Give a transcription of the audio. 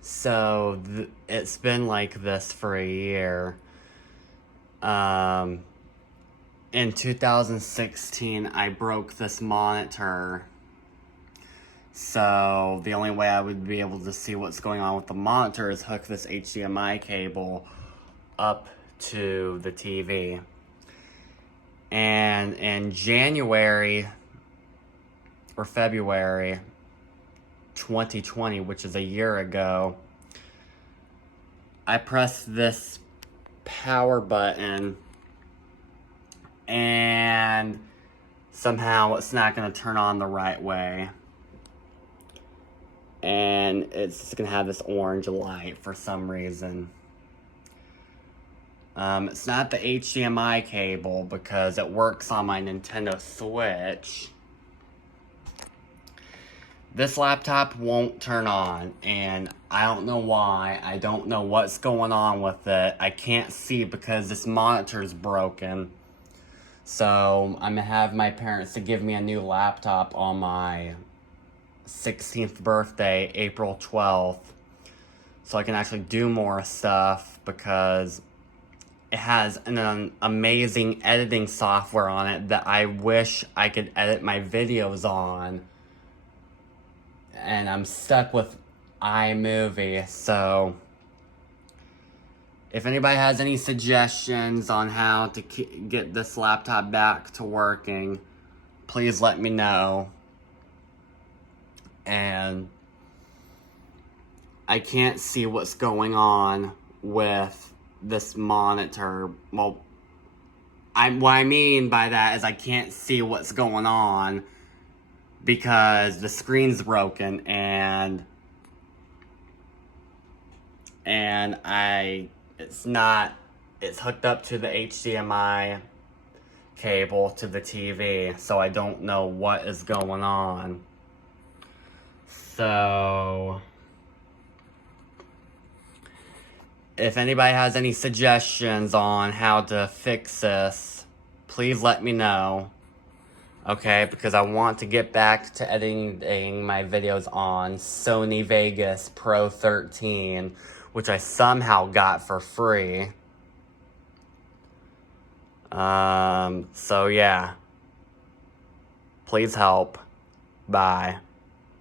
So it's been like this for a year. In 2016, I broke this monitor. So the only way I would be able to see what's going on with the monitor is hook this HDMI cable up to the TV. And in January or February 2020, which is a year ago, I pressed this power button and somehow it's not going to turn on the right way. And it's just going to have this orange light for some reason. It's not the HDMI cable because it works on my Nintendo Switch. This laptop won't turn on, and I don't know why. I don't know what's going on with it. I can't see because this monitor's broken. So I'm gonna have my parents to give me a new laptop on my 16th birthday, April 12th. So I can actually do more stuff because it has an amazing editing software on it that I wish I could edit my videos on. And I'm stuck with iMovie, so if anybody has any suggestions on how to get this laptop back to working, please let me know. And I can't see what's going on with this monitor. Well, what I mean by that is I can't see what's going on because the screen's broken and it's hooked up to the HDMI cable to the TV, so I don't know what is going on. So if anybody has any suggestions on how to fix this, please let me know. Okay, because I want to get back to editing my videos on Sony Vegas Pro 13, which I somehow got for free. So yeah. Please help. Bye.